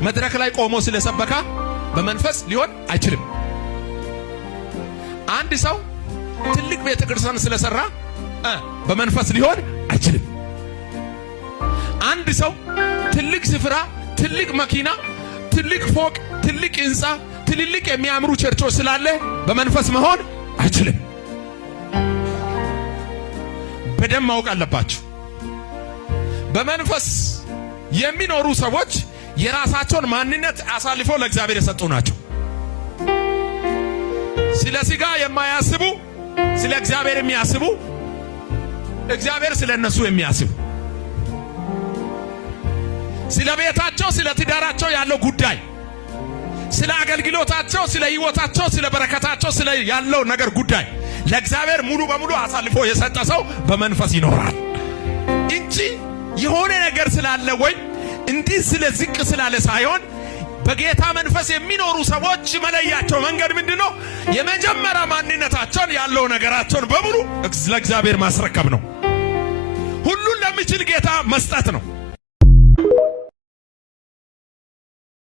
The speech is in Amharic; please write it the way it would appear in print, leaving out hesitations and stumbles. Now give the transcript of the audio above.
መድረክ ላይ ቆሞ ስለሰበካ በመንፈስ ሊሆን አይችልም። አንድ ሰው ትልቅ ቤተክርስቲያን ስለሰራ በመንፈስ ሊሆን አይችልም። አንድ ሰው ትልቅ ስፍራ፣ ትልቅ መኪና፣ ትልቅ ፎቅ፣ ትልቅ ህንፃ፣ ትልልቅ የሚያምሩ ቸርቾች ስላለ በመንፈስ መሆን አይችልም። በደም ማወቅ አለባችሁ። በመንፈስ የሚኖሩ ሰዎች የራሳቸውን ማንነት አሳልፈው ለእግዚአብሔር የሰጡ ናቸው። ስለ ሥጋ የማያስቡ፣ ስለ እግዚአብሔር የሚያስቡ፣ እግዚአብሔር ስለ እነሱ የሚያስቡ፣ ስለ ቤታቸው፣ ስለ ትዳራቸው ያለው ጉዳይ፣ ስለ አገልግሎታቸው፣ ስለ ህይወታቸው፣ ስለ በረከታቸው፣ ስለ ያለው ነገር ጉዳይ ለእግዚአብሔር ሙሉ በሙሉ አሳልፎ የሰጠ ሰው በመንፈስ ይኖራል እንጂ የሆነ ነገር ስላለ ወይ እንዲህ ስለ ዝቅ ስላለ ሳይሆን በጌታ መንፈስ የሚኖሩ ሰዎች መለያቸው መንገድ ምንድነው? የመጀመሪያ ማንነታቸውን ያለው ነገራቸውን በሙሉ ለእግዚአብሔር ማስረከብ ነው። ሁሉን ለሚችል ጌታ መስጠት ነው።